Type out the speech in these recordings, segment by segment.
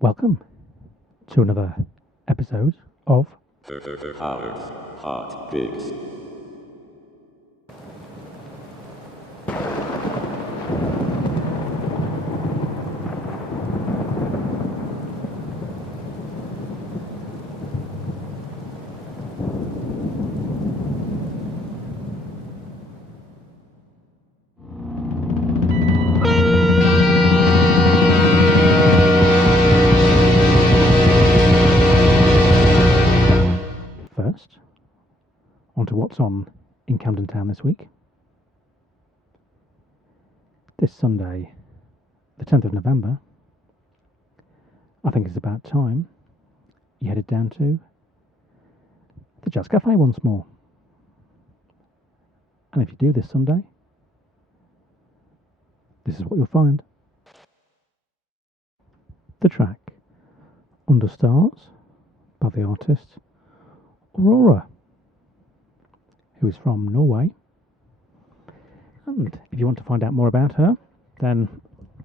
Welcome to another episode of Hotpicks. First, on to what's on in Camden Town this week. This Sunday, the 10th of November, I think it's about time you headed down to the Jazz Cafe once more. And if you do this Sunday, this is what you'll find. The track Under Stars by the artist Aurora, who is from Norway. And if you want to find out more about her, then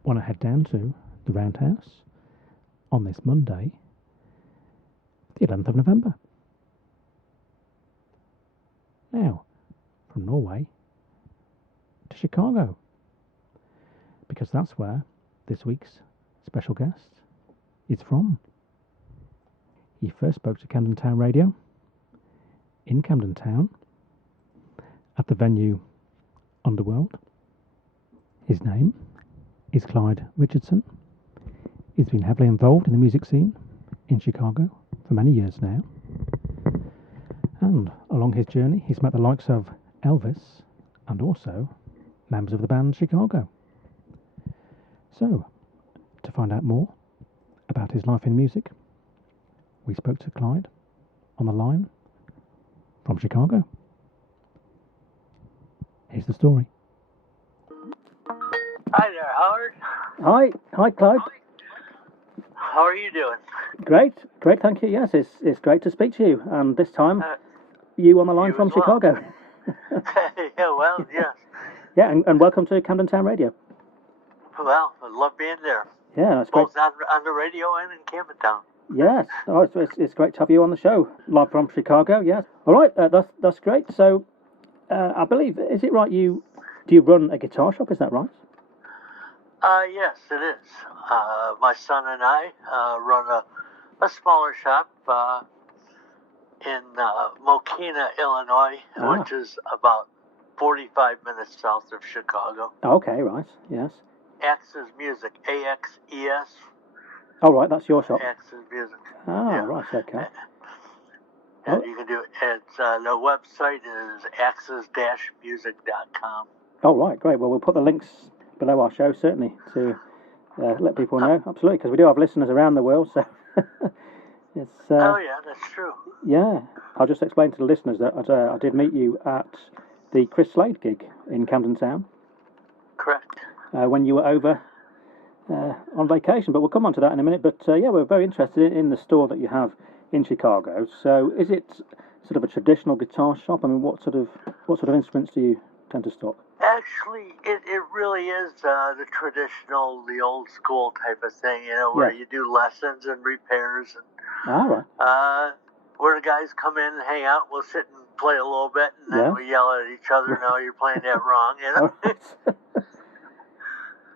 want to head down to the Roundhouse on this Monday, the 11th of November. Now, from Norway to Chicago, because that's where this week's special guest is from. He first spoke to Camden Town Radio in Camden Town at the venue Underworld. His name is Clyde Richardson. He's been heavily involved in the music scene in Chicago for many years now. And along his journey, he's met the likes of Elvis and also members of the band Chicago. So, to find out more about his life in music, we spoke to Clyde on the line from Chicago. Here's the story. Hi there, Howard. Hi, Clyde. How are you doing? Great, thank you. Yes, it's great to speak to you. And this time, you on the line you from as well. Chicago. Yeah, well, yes. Yeah, and welcome to Camden Town Radio. Well, I love being there. Yeah, that's great. Both on the radio and in Camden Town. Yes, it's great to have you on the show, live from Chicago. Yes, all right, that's great. So, I believe, is it right? Do you run a guitar shop? Is that right? Yes, it is. My son and I run a smaller shop in Mokina, Illinois, which is about 45 minutes south of Chicago. Okay, right. Yes. Axes Music, AXES. Oh, right, that's your shop. Axes Music. Ah, Yeah. right, okay. And you can do it. It's the website is axes-music.com. Oh, right, great. Well, we'll put the links below our show, certainly, to let people know. Absolutely, because we do have listeners around the world, so it's... oh, yeah, that's true. Yeah. I'll just explain to the listeners that I did meet you at the Chris Slade gig in Camden Town. Correct. When you were over on vacation, but we'll come on to that in a minute. But yeah, we're very interested in the store that you have in Chicago. So, is it sort of a traditional guitar shop? I mean, what sort of instruments do you tend to stock? Actually, it really is the traditional, the old school type of thing, where you do lessons and repairs. And, right. where the guys come in and hang out, we'll sit and play a little bit, and then we yell at each other, no, you're playing that wrong,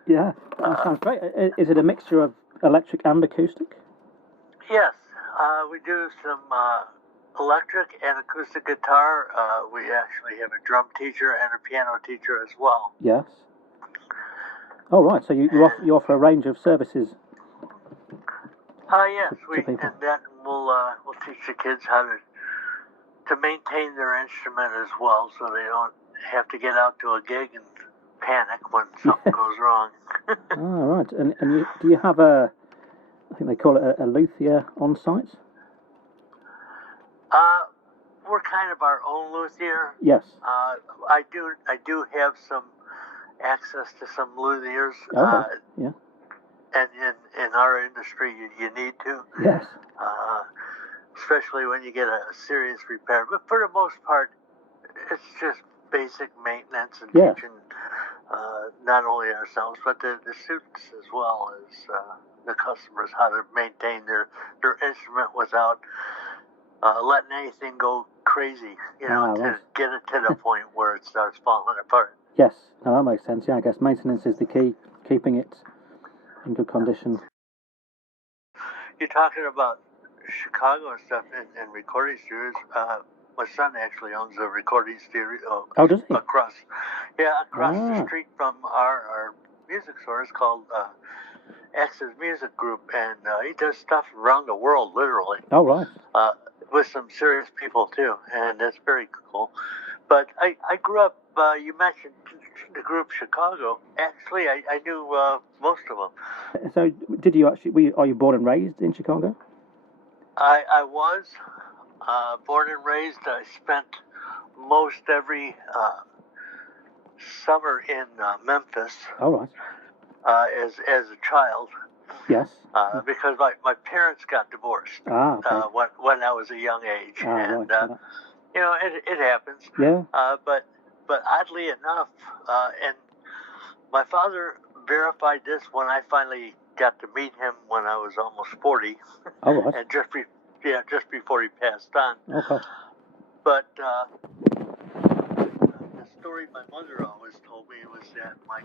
Yeah, that sounds great. Is it a mixture of electric and acoustic? Yes, we do some electric and acoustic guitar. We actually have a drum teacher and a piano teacher as well. Yes. Oh, right. So you offer a range of services. Yes, we'll teach the kids how to maintain their instrument as well, so they don't have to get out to a gig and panic when something goes wrong. Right. And do you have I think they call it a luthier on site? We're kind of our own luthier. Yes. I do have some access to some luthiers. Yeah. And in our industry, you need to. Yes. Especially when you get a serious repair. But for the most part, it's just basic maintenance and teaching not only ourselves, but the students as well as the customers how to maintain their instrument without letting anything go crazy, to get it to the point where it starts falling apart. Yes, no, that makes sense. Yeah, I guess maintenance is the key, keeping it in good condition. You're talking about Chicago and stuff and recording studios. My son actually owns a recording studio. Oh, does he? Across the street from our music store. It's called X's Music Group, and he does stuff around the world, literally. Oh, right. With some serious people too, and that's very cool. But I grew up. You mentioned the group Chicago. Actually, I knew most of them. So, did you actually? Are you born and raised in Chicago? I was born and raised. I spent most every summer in Memphis. Oh, right. As a child. Yes. Because my parents got divorced. Okay. When I was a young age, and right. it happens. Yeah. But oddly enough, and my father verified this when I finally got to meet him when I was almost 40. Oh, right. And just before he passed on. Okay. But the story my mother always told me was that my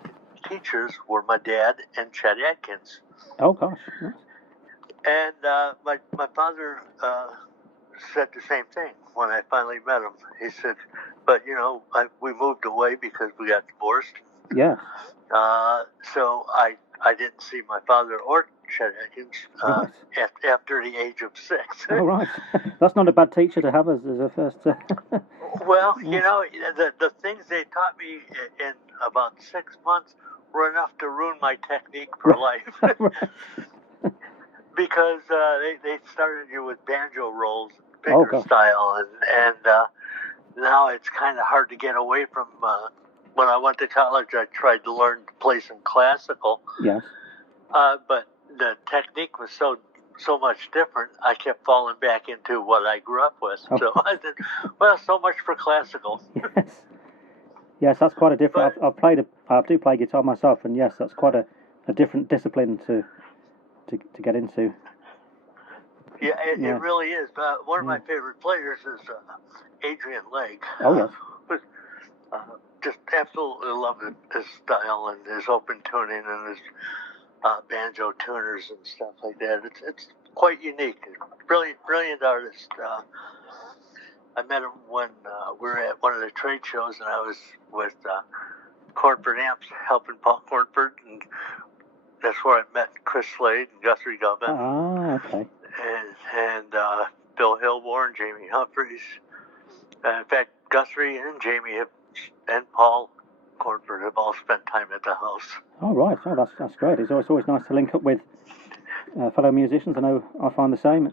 teachers were my dad and Chet Atkins. Oh gosh. Nice. And my father said the same thing when I finally met him. He said, "But we moved away because we got divorced." Yeah. So I didn't see my father or Chet Atkins after the age of 6. Oh, right. That's not a bad teacher to have as a first. Well, the things they taught me in about 6 months were enough to ruin my technique for life. Because they started you with banjo rolls, finger style, and now it's kind of hard to get away from. When I went to college, I tried to learn to play some classical. Yes. But the technique was so much different. I kept falling back into what I grew up with. So I said, well, so much for classical. Yes. Yes, that's quite a different. I do play guitar myself, and yes, that's quite a different discipline to get into. Yeah, it really is. One of my favorite players is Adrian Legg. Oh, yes. Just absolutely love his style and his open tuning and his banjo tuners and stuff like that. It's quite unique. Brilliant artist. I met him when we were at one of the trade shows, and I was with Cornford Amps helping Paul Cornford, and that's where I met Chris Slade and Guthrie Govan. Okay. And Bill Hilborn, Jamie Humphreys. In fact, Guthrie and Jamie and Paul Cornford have all spent time at the house. Oh, right. Oh, that's great. It's always nice to link up with fellow musicians. I know I find the same.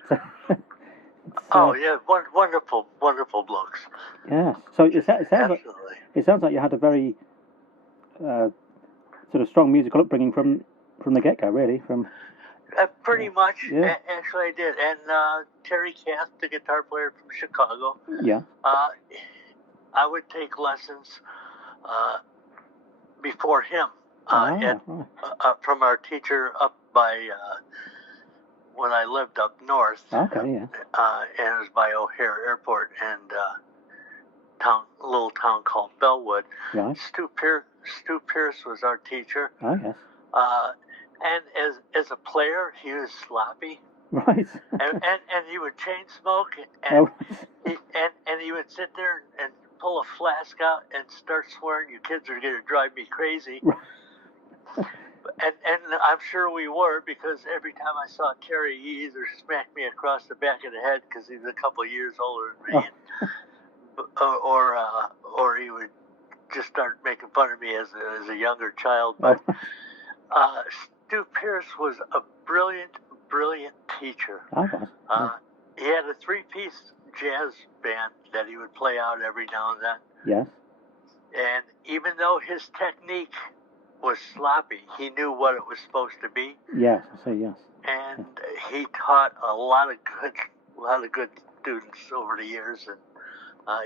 Yeah, wonderful blokes. Yeah. So it sounds like you had a very sort of strong musical upbringing from the get-go, really. Pretty much. Yeah. Actually, I did. And Terry Kath, the guitar player from Chicago. Yeah. I would take lessons before him from our teacher up by when I lived up north. Okay, yeah. And it was by O'Hare Airport and a little town called Bellwood. Right. Stu Pierce was our teacher. Oh, yes. And as a player, he was sloppy. Right. and he would chain smoke, and he would sit there and pull a flask out and start swearing, "You kids are going to drive me crazy." And I'm sure we were, because every time I saw Terry, he either smacked me across the back of the head because he was a couple of years older than me, or he would just start making fun of me as a younger child. But Stu Pierce was a brilliant teacher. He had a 3-piece jazz band that he would play out every now and then. Yes. And even though his technique was sloppy, he knew what it was supposed to be. Yes, I see. Yes. And he taught a lot of good students over the years, and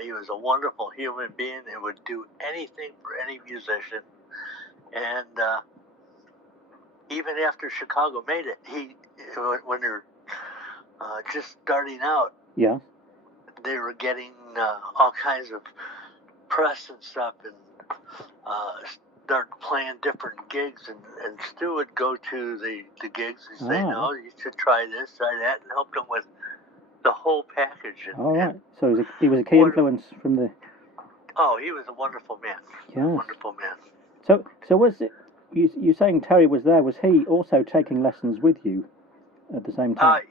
he was a wonderful human being and would do anything for any musician. And even after Chicago made it, when they're just starting out, Yeah. they were getting all kinds of press and stuff, and start playing different gigs, and Stu would go to the gigs and say, no, you should try this, try that, and help them with the whole package. And, all right. So he was a key influence from the... Oh, he was a wonderful man. Yeah. Wonderful man. So was it... You saying Terry was there, was he also taking lessons with you at the same time?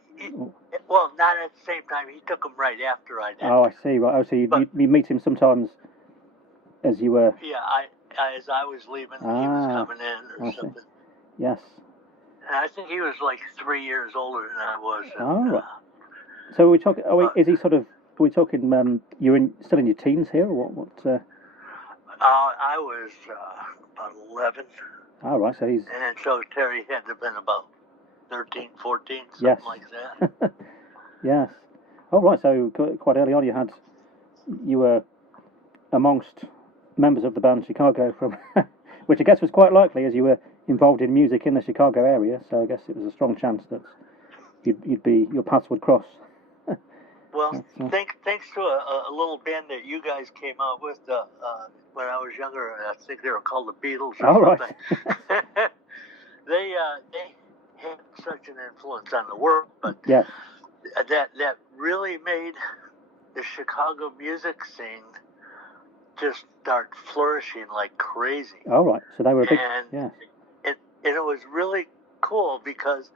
Well, not at the same time. He took them right after I did. Oh, I see. Right. Oh, so you meet him sometimes as you were... Yeah, as I was leaving, he was coming in or something. Yes. And I think he was like 3 years older than I was. And, right. So are we talking... is he sort of... Are we talking... you're still in your teens here, or what? I was about 11. Oh, right. So he's... And so Terry had to have been about 13, 14, something like that. Yes. Oh, right. So quite early on, you were amongst members of the band Chicago from, which I guess was quite likely as you were involved in music in the Chicago area. So I guess it was a strong chance that your paths would cross. Well, thanks to a little band that you guys came out with when I was younger. I think they were called the Beatles or something. Right. They had such an influence on the world, but yes. that really made the Chicago music scene just start flourishing like crazy. Oh, right. So they were a big... And it was really cool because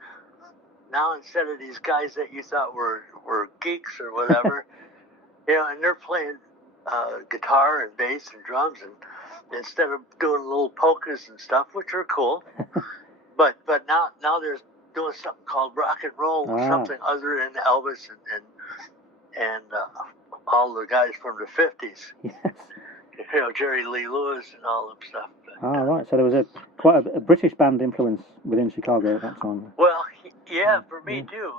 now instead of these guys that you thought were geeks or whatever, and they're playing guitar and bass and drums, and instead of doing little polkas and stuff, which are cool, but now they're doing something called rock and roll, something other than Elvis and all the guys from the 50s. Yes. Jerry Lee Lewis and all them stuff. But, right. So there was quite a British band influence within Chicago at that time. Well, yeah, for me too.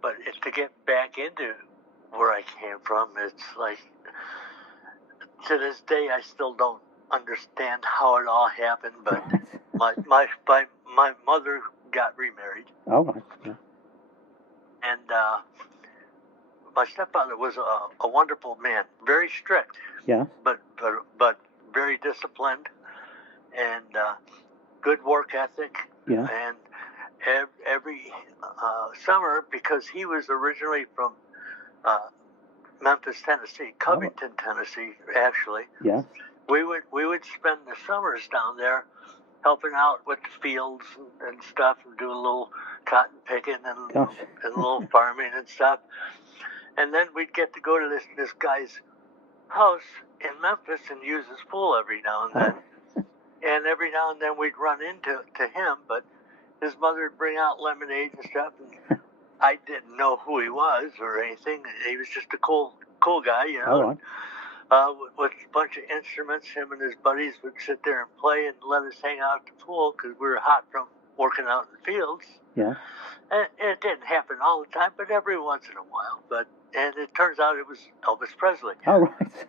But to get back into where I came from, it's like to this day I still don't understand how it all happened. But my mother got remarried. Oh, right. Yeah. And my stepfather was a wonderful man, very strict. Yeah. But very disciplined and good work ethic. Yeah. And every summer, because he was originally from Memphis, Tennessee, Covington, Tennessee, actually. Yeah. We would spend the summers down there helping out with the fields and stuff, and doing a little cotton picking and a little farming and stuff. And then we'd get to go to this guy's house in Memphis and use his pool every now and then. And every now and then we'd run into him, but his mother would bring out lemonade and stuff, and I didn't know who he was or anything. He was just a cool guy, Right. With a bunch of instruments. Him and his buddies would sit there and play and let us hang out at the pool because we were hot from working out in the fields. Yeah. And it didn't happen all the time, but every once in a while. And it turns out it was Elvis Presley. Oh, right.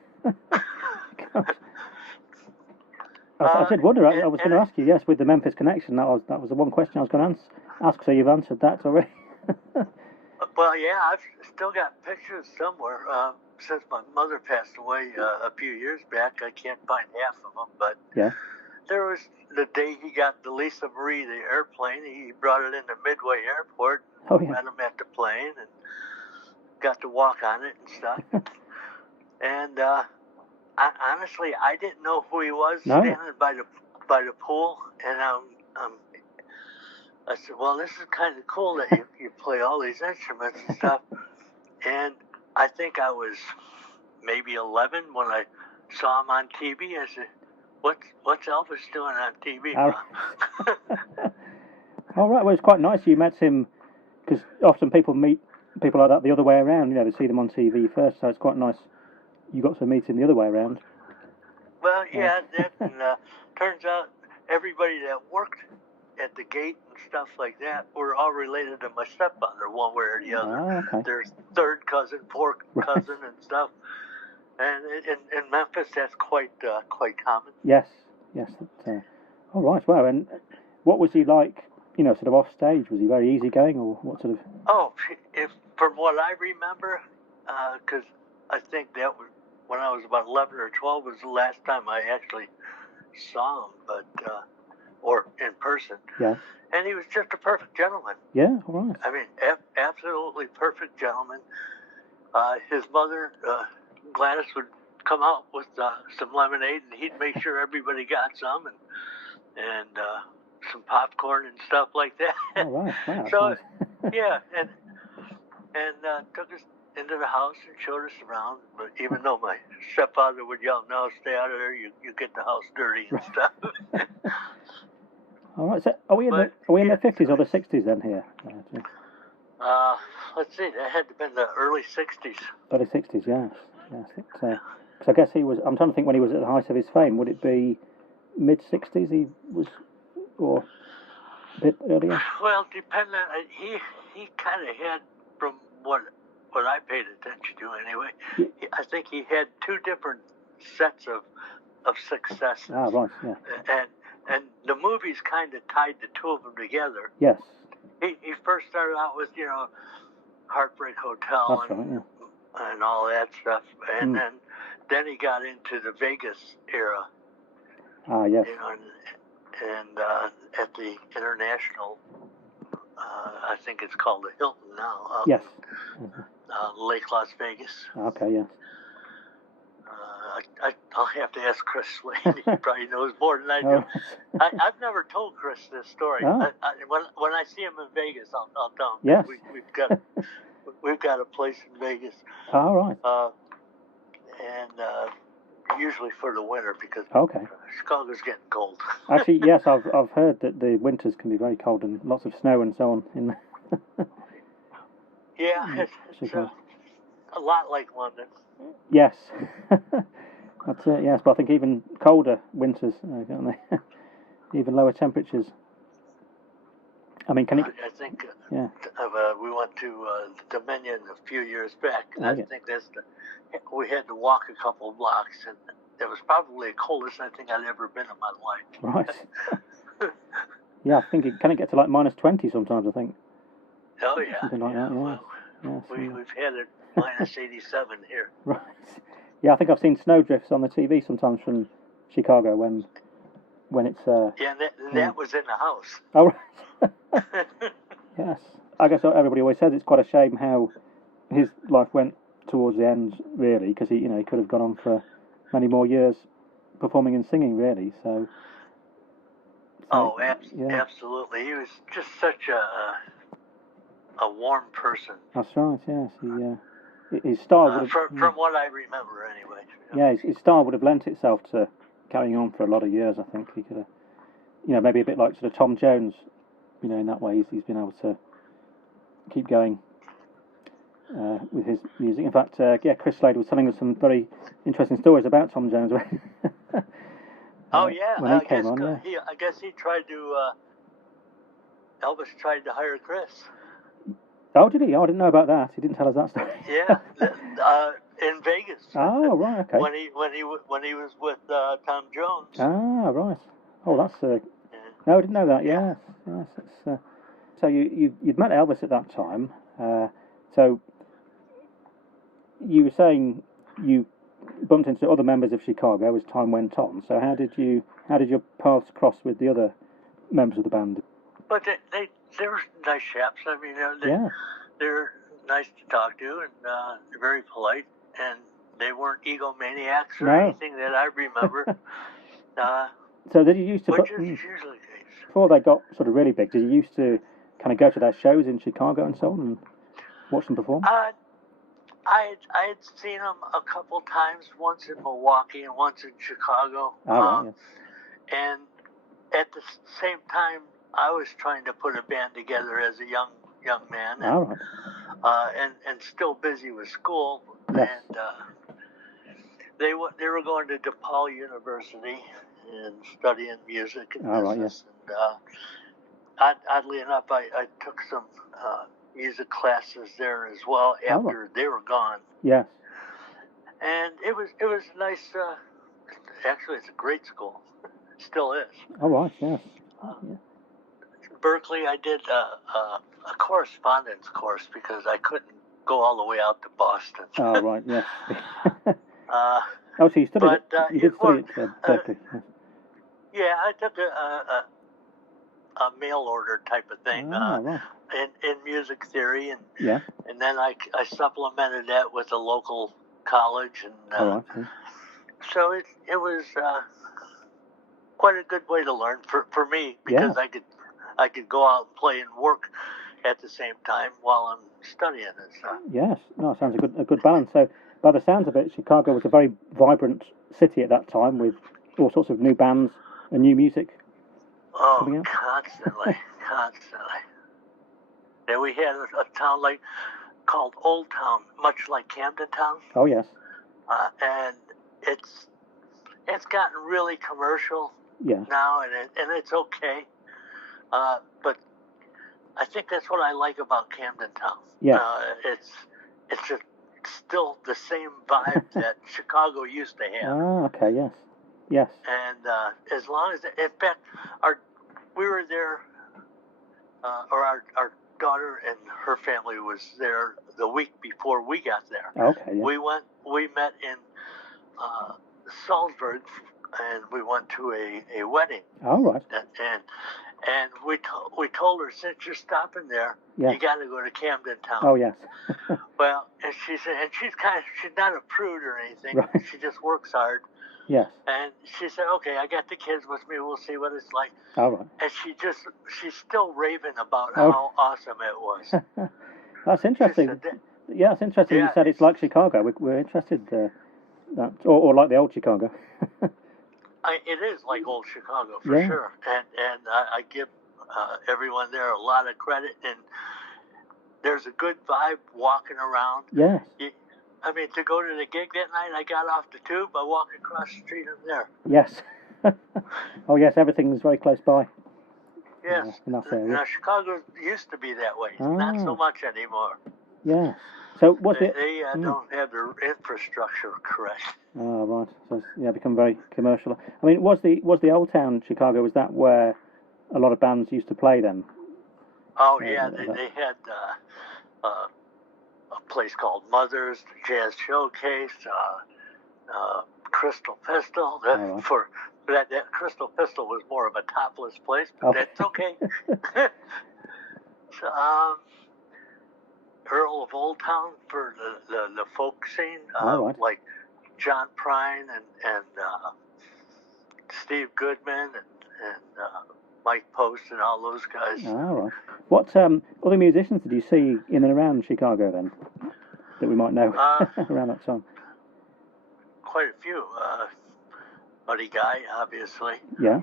I did wonder. I was going to ask you. Yes, with the Memphis connection, that was the one question I was going to ask. So you've answered that already. Well, yeah, I've still got pictures somewhere. Since my mother passed away a few years back, I can't find half of them. But yeah, there was the day he got the Lisa Marie, the airplane. He brought it into Midway Airport. Oh, yeah. Met him at the plane and got to walk on it and stuff. And honestly, I didn't know who he was standing by the pool, and I said, well, this is kind of cool that you play all these instruments and stuff. And I think I was maybe 11 when I saw him on TV. I said, what's Elvis doing on TV? All right. Well, it's quite nice you met him, because often people meet people like that the other way around. They see them on TV first, so it's quite nice you got to meet him the other way around. Well, yeah, and turns out everybody that worked at the gate and stuff like that were all related to my stepfather, one way or the other. Okay. There's third cousin, fourth cousin, and stuff. And in Memphis, that's quite common. Yes. All right. Wow. And What was he like, sort of off stage? Was he very easygoing, or what sort of... Oh, from what I remember, because I think that was when I was about 11 or 12 was the last time I actually saw him, or in person. Yeah. And he was just a perfect gentleman. Yeah, all right. I mean, absolutely perfect gentleman. His mother, Gladys, would come out with some lemonade, and he'd make sure everybody got some, and some popcorn and stuff like that. Oh, right. Wow. So, Nice. yeah, and took us into the house and showed us around. But even though my stepfather would yell, "No, stay out of there! You get the house dirty and stuff." All right. So, are we in the 50s or the 60s then here? Let's see. That had to have been the early 60s. Early 60s, yes. Because I guess he was. I'm trying to think when he was at the height of his fame. Would it be mid 60s? He was, or a bit earlier? Well, depending. He kind of had, from what I paid attention to anyway. Yeah. I think he had two different sets of successes. Ah, right. Yeah. And the movies kind of tied the two of them together. Yes. He first started out with Heartbreak Hotel and all that stuff, and then he got into the Vegas era. Ah, yes. And at the International, I think it's called the Hilton now. Yes. Lake Las Vegas. Okay. Yes. I'll have to ask Chris Slade. He probably knows more than I do. I've never told Chris this story. Oh. When I see him in Vegas, I'll tell him. Yes. We've got a place in Vegas. All right. And usually for the winter because Chicago's getting cold. Actually, yes, I've heard that the winters can be very cold and lots of snow and so on in. Yeah, it's a lot like London. Yes, that's it. Yes, but I think even colder winters, don't they? Even lower temperatures. I mean, can it? I think. Yeah. We went to the Dominion a few years back, and I yeah. think we had to walk a couple of blocks, and it was probably the coldest I think I'd ever been in my life. Right. Yeah, I think it can get to like minus 20 sometimes. I think. Oh yeah. Something like that. Yeah. Well, yes, we've had it minus 87 here. Right. Yeah, I think I've seen snowdrifts on the TV sometimes from Chicago when it's. Yeah, that was in the house. Oh, right. Yes. I guess everybody always says it's quite a shame how his life went towards the end, really, because he could have gone on for many more years performing and singing, really. So absolutely. He was just such a warm person. That's right. Yes, his style would have, from what I remember, anyway. Yeah, his style would have lent itself to carrying on for a lot of years. I think he could have, maybe a bit like sort of Tom Jones, in that way he's been able to keep going with his music. In fact, Chris Slade was telling us some very interesting stories about Tom Jones. Oh yeah, when he came on, I guess he tried to. Elvis tried to hire Chris. Oh, did he? Oh, I didn't know about that. He didn't tell us that story. Yeah, in Vegas. Oh, right, okay. When he was with Tom Jones. Ah, right. Oh, that's. No, I didn't know that. Yes. That's, so you'd met Elvis at that time. So you were saying you bumped into other members of Chicago as time went on. So how did your paths cross with the other members of the band? But they were nice chaps. I mean, they're nice to talk to, and they're very polite, and they weren't egomaniacs or anything that I remember. So did you used to? Which is usually the case. Before they got sort of really big, did you used to kind of go to their shows in Chicago and so on and watch them perform? I had seen them a couple times, once in Milwaukee and once in Chicago. And at the same time, I was trying to put a band together as a young man, and still busy with school. Yes. And they were going to DePaul University and studying music and business. And oddly enough, I took some music classes there as well after they were gone. Yes. And it was nice. Actually, it's a great school. Still is. Oh right, yes. Berkeley, I did a correspondence course because I couldn't go all the way out to Boston. Oh, right, yes. uh, Oh, so you studied but you did it study worked. at Berkeley. Yes. Yeah, I took a mail order type of thing Right. in music theory, and Yeah. and then I supplemented that with a local college, and All right. Yeah. so it was quite a good way to learn for me because Yeah. I could go out and play and work at the same time while I'm studying and stuff. Yes. No, it sounds a good balance. So, by the sounds of it, Chicago was a very vibrant city at that time with all sorts of new bands and new music coming out. Constantly. And we had a town called Old Town, much like Camden Town. Oh, yes. And it's gotten really commercial now, and it's okay. But I think that's what I like about Camden Town. Yes. It's just still the same vibe that Chicago used to have. Okay, yes. Yes. And as long as, in fact, we were there, or our daughter and her family was there the week before we got there. Okay, yeah. We met in Salzburg, and we went to a wedding. Oh, right. And we told her, since you're stopping there, you got to go to Camden Town. Oh, yes. Well, and she said, and she's not a prude or anything. Right. She just works hard. Yes. And she said, okay, I got the kids with me. We'll see what it's like. All right. And she's still raving about how awesome it was. That's interesting. Yeah, it's interesting. You said it's like Chicago. We're interested that, or like the old Chicago. It is like old Chicago for sure, and I give everyone there a lot of credit. And there's a good vibe walking around. Yes. I mean, to go to the gig that night, I got off the tube. I walked across the street. I'm there. Yes. Oh, yes. Everything's very close by. Yes. In that area. Now, Chicago used to be that way. Not so much anymore. Yeah. So they don't have their infrastructure correct. Oh, right. So it's become very commercial. I mean, was the old town Chicago? Was that where a lot of bands used to play then? Oh yeah, they had a place called Mother's, the Jazz Showcase, Crystal Pistol. For that Crystal Pistol was more of a topless place, but that's okay. So, Earl of Old Town for the folk scene, right. like John Prine and Steve Goodman and Mike Post and all those guys. All right. What other musicians did you see in and around Chicago then that we might know around that time? Quite a few. Buddy Guy, obviously. Yeah.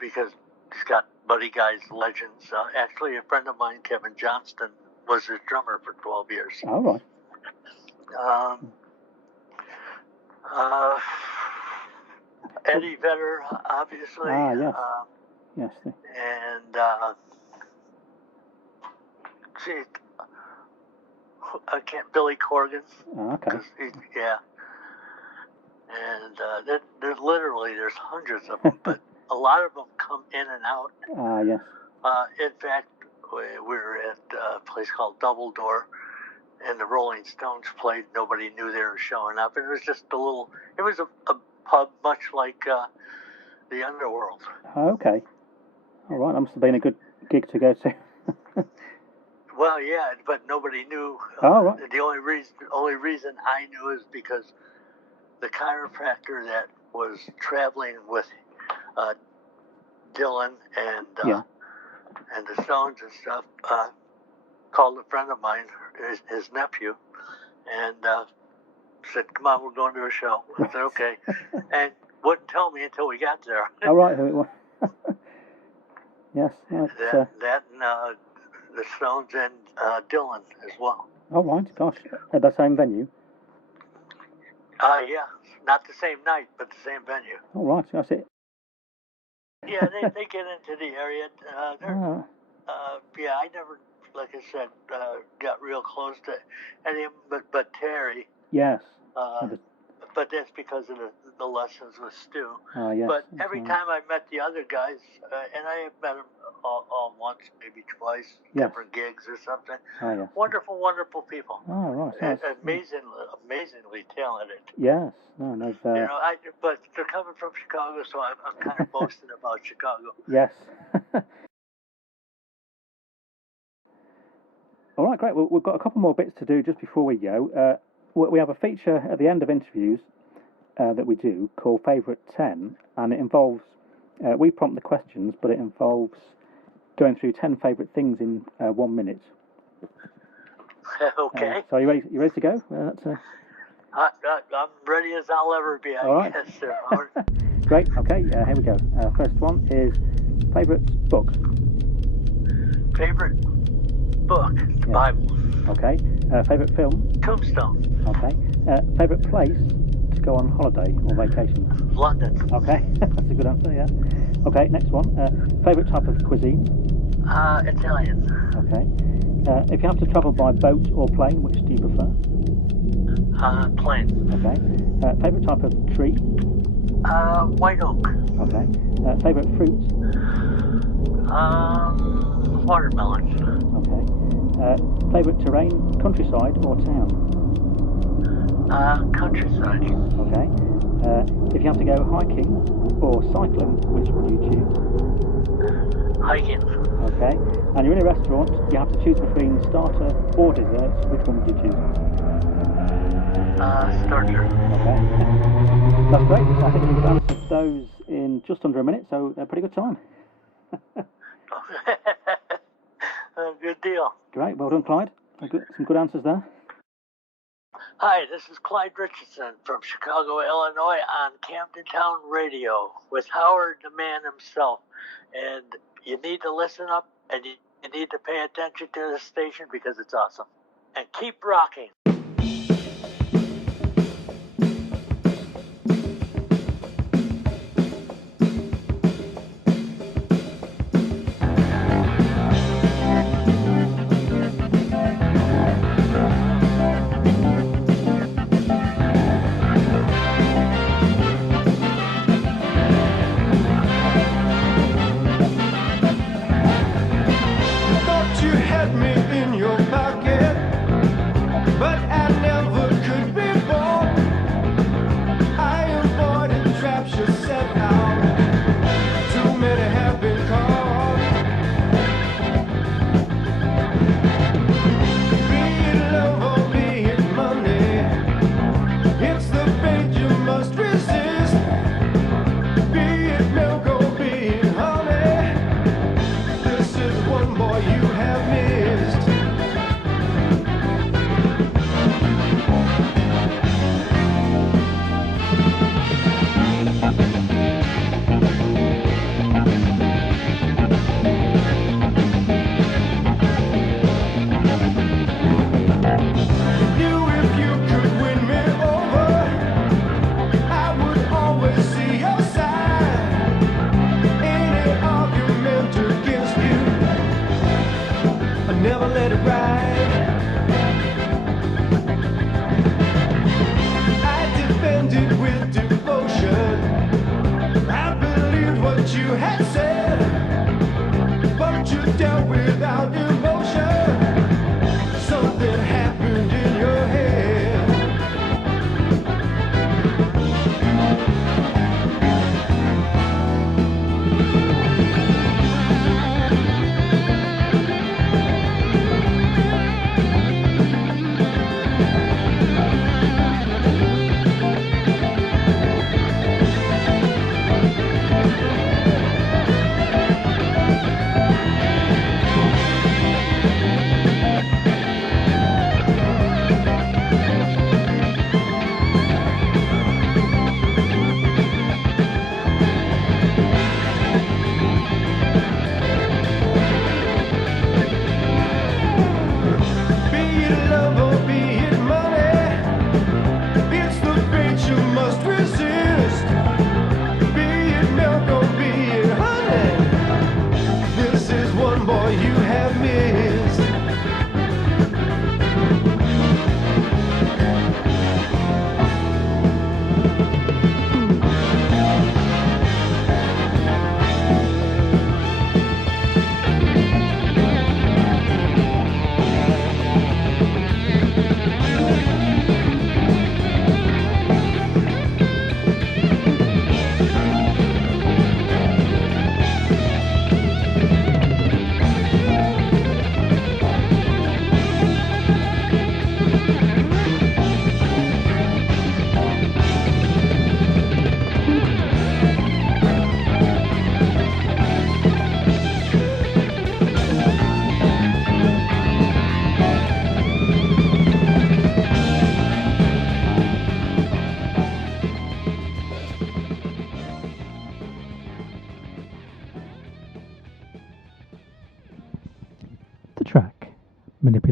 Because he's got Buddy Guy's legends. Actually, a friend of mine, Kevin Johnston, was his drummer for 12 years. All right. Eddie Vedder, obviously. Yes. Yes. And Billy Corgan. Okay. And there's hundreds of them, but a lot of them come in and out. Yes. In fact, we were at a place called Double Door, and the Rolling Stones played. Nobody knew they were showing up, and it was just it was a pub much like the Underworld. Okay. All right, that must have been a good gig to go to. Well, yeah, but nobody knew. Right. The only reason I knew is because the chiropractor that was traveling with Dylan and the Stones and stuff called a friend of mine, his nephew, and said, "Come on, we're going to a show." I said, "Okay," and wouldn't tell me until we got there. All right, who it was? Yes. Right. That and the Stones and Dylan as well. Oh, right, gosh, at the same venue? Yeah, not the same night, but the same venue. Oh, right, that's it. Yeah, they get into the area. I never, like I said, got real close to any of them, but Terry. Yes. But that's because of the lessons with Stu. Yes. But every time I met the other guys, and I have met them all once, maybe twice, Yes. different gigs or something. Oh, yes. Wonderful, wonderful people. Oh, right. So that's- Amazingly talented. Yes. No, no. You know, but they're coming from Chicago, so I'm kind of boasting about Chicago. Yes. All right, great. Well, we've got a couple more bits to do just before we go. We have a feature at the end of interviews that we do called Favourite 10, and it involves, we prompt the questions, but it involves going through 10 favourite things in 1 minute. Okay. So you ready to go? I'm ready as I'll ever be, I guess. Sir. Great, okay, here we go. First one is favourite book. Favorite book? The Bible. Okay. Favourite film? Tombstone. Okay. Favourite place to go on holiday or vacation? London. Okay, that's a good answer, yeah. Okay, next one. Favourite type of cuisine? Italian. Okay. If you have to travel by boat or plane, which do you prefer? Plane. Okay. Favourite type of tree? White oak. Okay. Favourite fruit? Watermelon. Okay. Favourite terrain, countryside or town? Countryside. Okay. If you have to go hiking or cycling, which would you choose? Hiking. Okay. And you're in a restaurant, you have to choose between starter or desserts, which one would you choose? Starter. Okay. That's great. I think you've answered those in just under a minute, so a pretty good time. Good deal. Great. Well done, Clyde. Some good answers there. Hi, this is Clyde Richardson from Chicago, Illinois on Camden Town Radio with Howard, the man himself. And you need to listen up and you need to pay attention to the station because it's awesome. And keep rocking.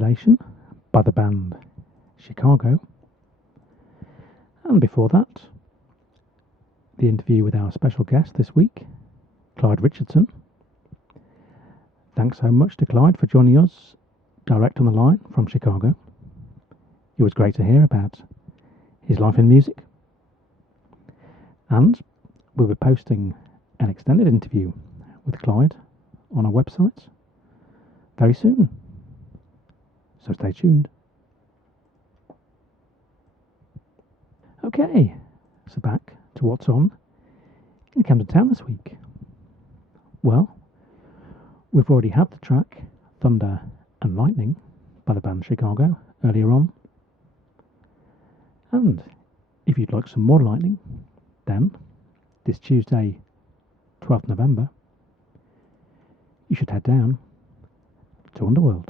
Manipulation by the band Chicago. And before that, the interview with our special guest this week, Clyde Richardson. Thanks so much to Clyde for joining us direct on the line from Chicago. It was great to hear about his life in music. And we'll be posting an extended interview with Clyde on our website very soon. So stay tuned. Okay, so back to what's on in Camden Town this week. Well, we've already had the track Thunder and Lightning by the band Chicago earlier on. And if you'd like some more lightning, then this Tuesday, 12th November, you should head down to Underworld.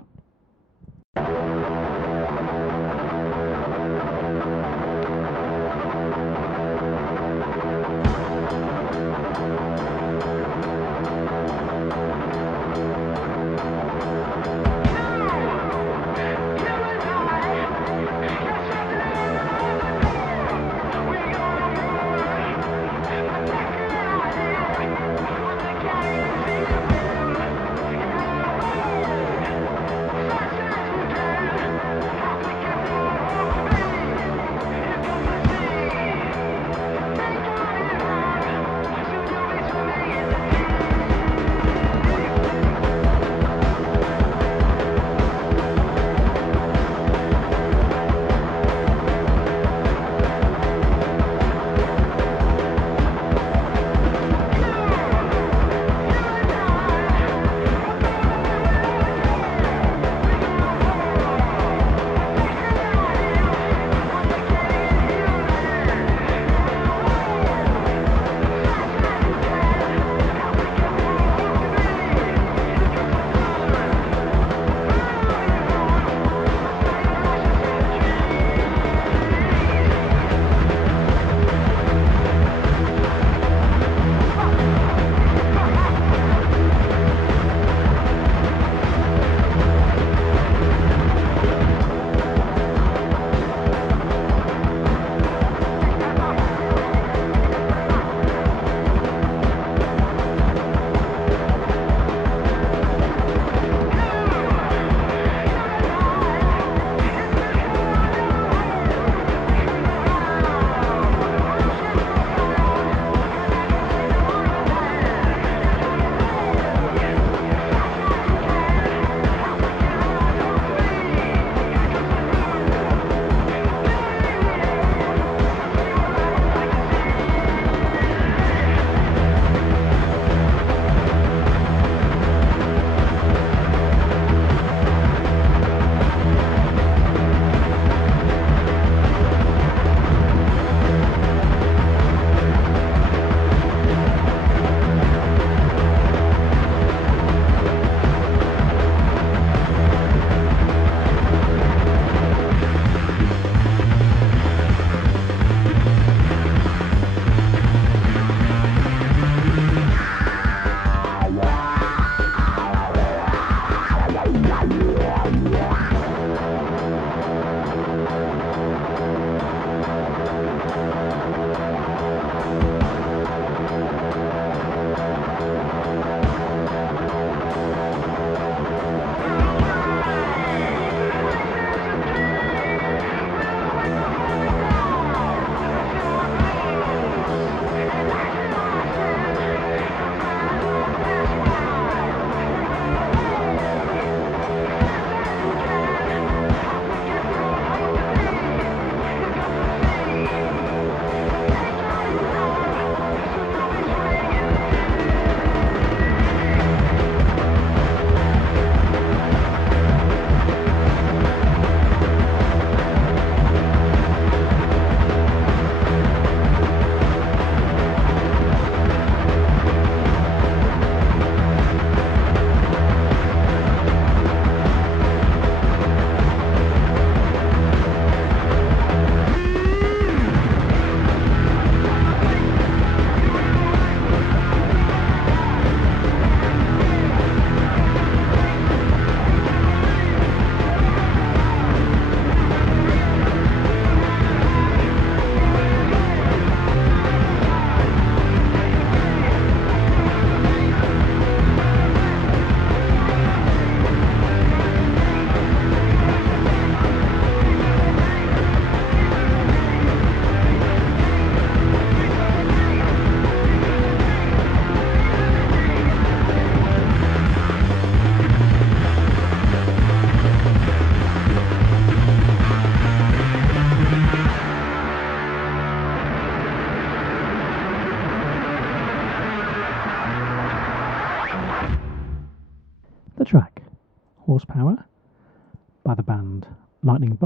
by the band Lightning,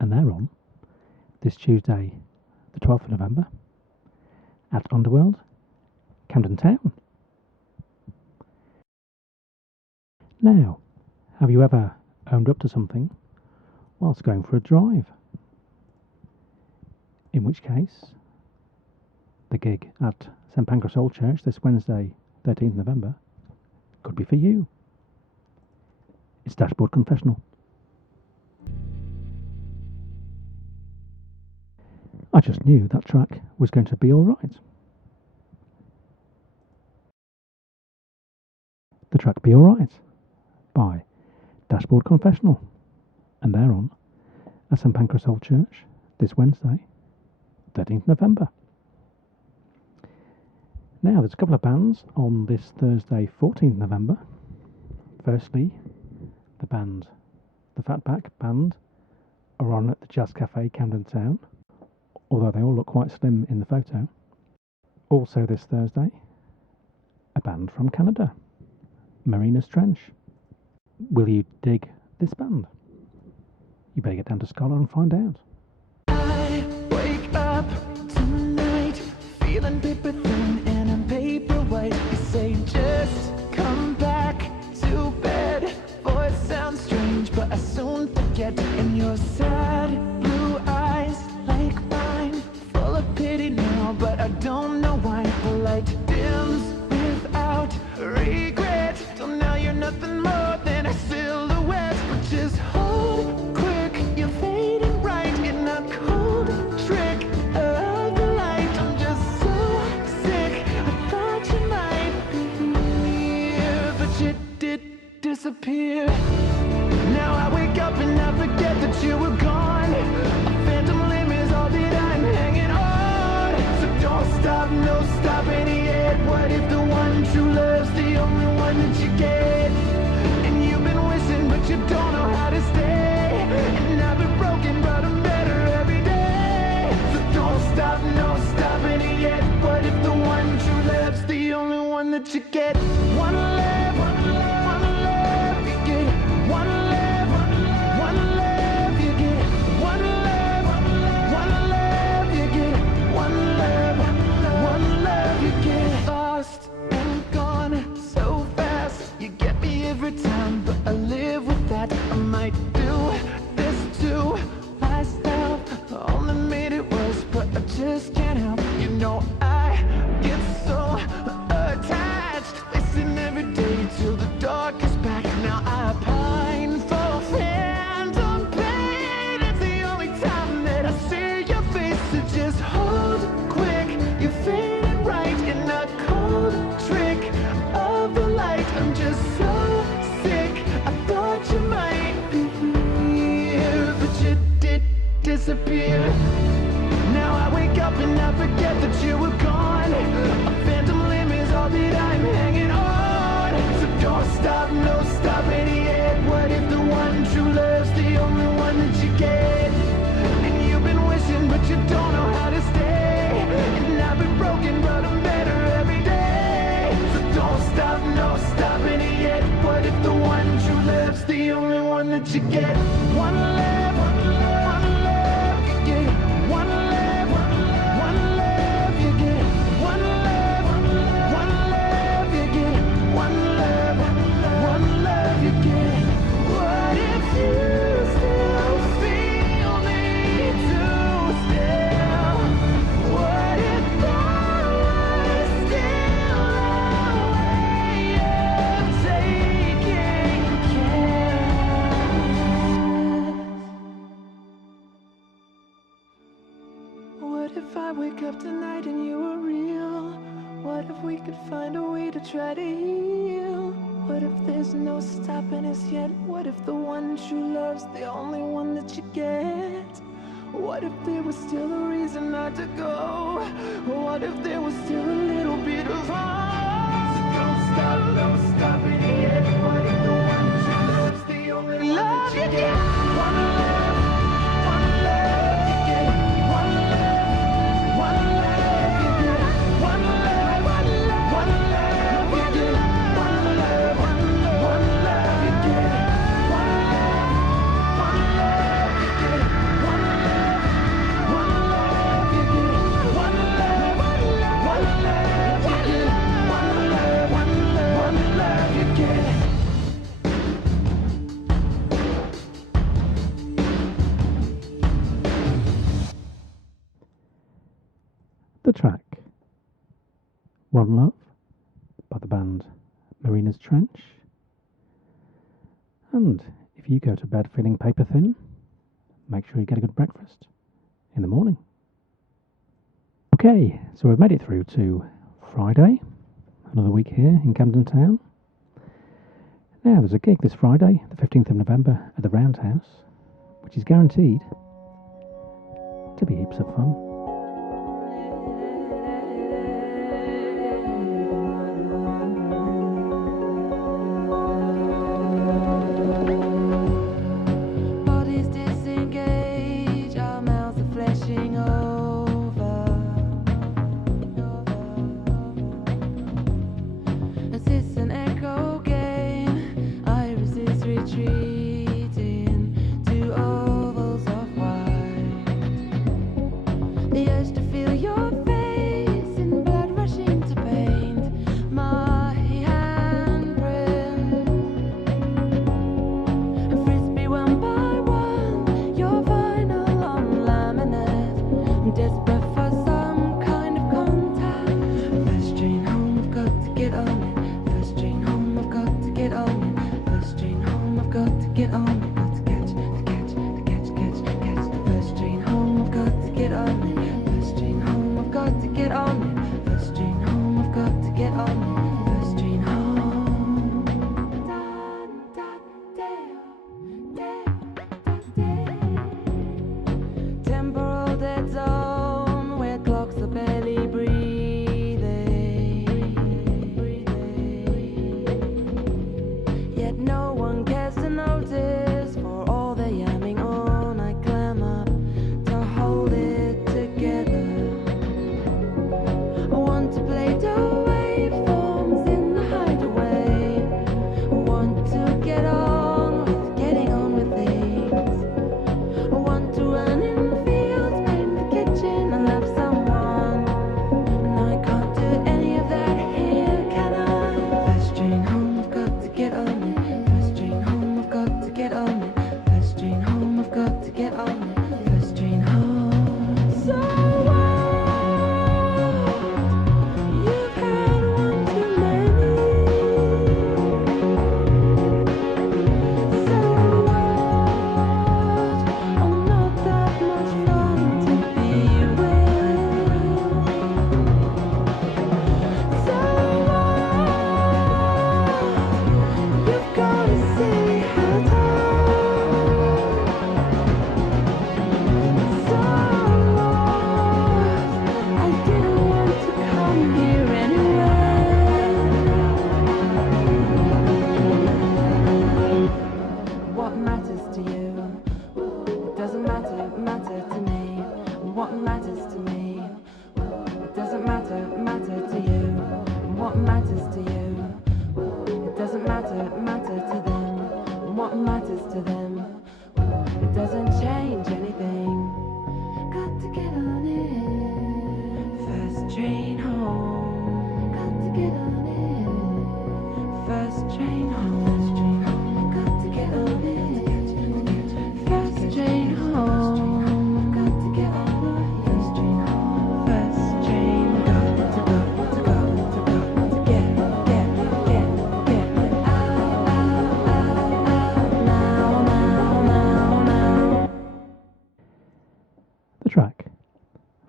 and they're on this Tuesday, the 12th of November, at Underworld, Camden Town. Now, have you ever owned up to something whilst going for a drive? In which case, the gig at St Pancras Old Church this Wednesday, 13th November, could be for you. It's Dashboard Confessional. I just knew that track was going to be alright. The track Be Alright by Dashboard Confessional, and they're on at St Pancras Old Church this Wednesday, 13th November. Now, there's a couple of bands on this Thursday, 14th November. Firstly, the Fatback band, are on at the Jazz Cafe, Camden Town, although they all look quite slim in the photo. Also this Thursday, a band from Canada, Marinas. Will you dig this band? You better get down to Scala and find out. I wake up tonight feeling paper thin and I'm paper white. You say just come back to bed. Voice sounds strange, but I soon forget. And your sad blue eyes like mine, full of pity now, but I don't know why. The light dims without regret. Till now you're nothing more than a silhouette. But just hold quick, you're fading right in a cold trick of the light. I'm just so sick, I thought you might be here, but you did disappear. Now I wake up and I forget that you were gone. A phantom limb is all that I'm hanging on. So don't stop, no stopping yet. What if the one true love's the only one that you get? And you've been wishing, but you don't know how to stay. And I've been broken, but I'm better every day. So don't stop, no stopping yet. What if the one true love's the only one that you get? One love, one love, one love, you get one love, one love, you get one love, one love, you get one love, you get lost and gone so fast. You get me every time, but I live with that. I might do this to myself. Only made it worse, but I just can't help. You know I get so attached, listen every day till the dark is back. Now I pine for phantom pain. It's the only time that I see your face. So just hold quick, you're fading right in a cold trick of the light. I'm just so sick, I thought you might be here, but you did disappear. Now I wake up and I forget that you were gone. A phantom limb is all that I'm hanging on. So don't stop, no stopping yet. What if the one true love's the only one that you get? And you've been wishing, but you don't know how to stay. And I've been broken, but I'm better every day. So don't stop, no stopping yet. What if the one true love's the only one that you get? One love, one love, one love, you get one love, one love, you get one love, one love, you get one love, you get. What if you still feel me too still? What if that was still a way of taking care? What if I wake up tonight and you were real? What if we could find a way to try to heal? What if there's no stopping us yet? What if the one true love's the only one that you get? What if there was still a reason not to go? What if there was still a little bit of hope? So don't stop, no stopping yet. What if the one true love's the only one that you get? One love, one love, you get one love, one love, you get one love, one love, you get one love, one love, you get one love. track One Love by the band Marinas Trench. And if you go to bed feeling paper thin, make sure you get a good breakfast in the morning. Okay, so we've made it through to Friday, another week here in Camden Town. Now there's a gig this Friday, the 15th of November at the Roundhouse, which is guaranteed to be heaps of fun.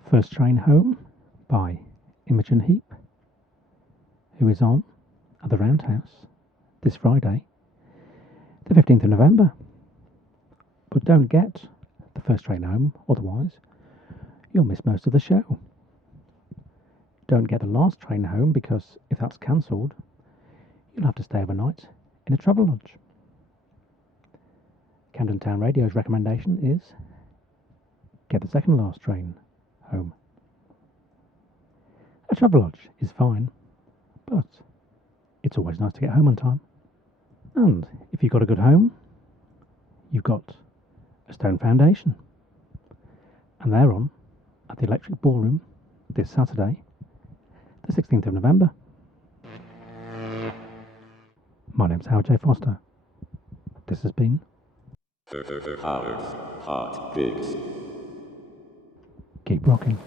First Train Home by Imogen Heap, who is on at the Roundhouse this Friday, the 15th of November. But don't get the First Train Home, otherwise you'll miss most of the show. Don't get the Last Train Home, because if that's cancelled, you'll have to stay overnight in a travel lodge. Camden Town Radio's recommendation is get the second last train home. A travel lodge is fine, but it's always nice to get home on time. And if you've got a good home, you've got a stone foundation. And they're on at the Electric Ballroom this Saturday, the 16th of November. My name's Howard J. Foster. This has been Hotpicks. Keep rocking.